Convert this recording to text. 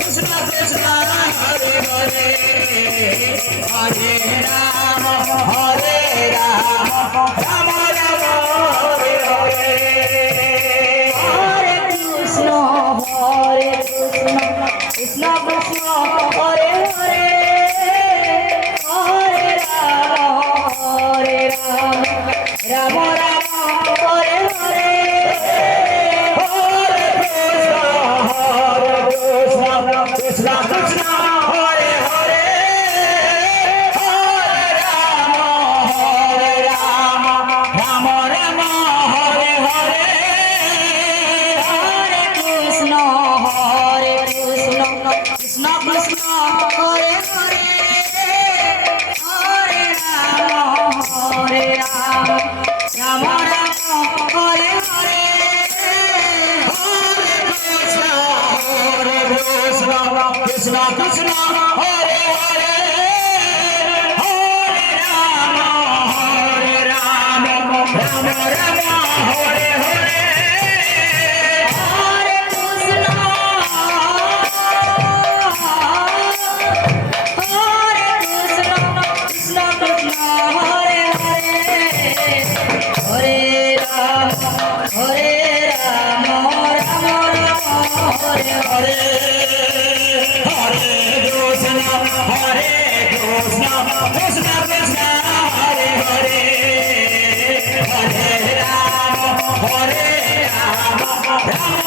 Krishna Krishna Hare Hare Hare Rama Hare Rama Rama Rama Hare Hare Hare Krishna Krishna Krishna Hare Hare Hare Rama Rama Rama Hare Hare Krishna Krishna Hare Hare Hare Rama Hare Rama Rama Rama Hare Hare Hare Krishna Krishna Krishna Hare Hare Hare Rama Rama Rama Hare Hare Krishna Krishna Hare Hare Hare Rama Hare Rama Rama Rama Hare Hare Hare Krishna Krishna Krishna Hare Hare Hare Rama Rama Rama Hare Hare Krishna Krishna Hare Hare Hare Rama Rama Rama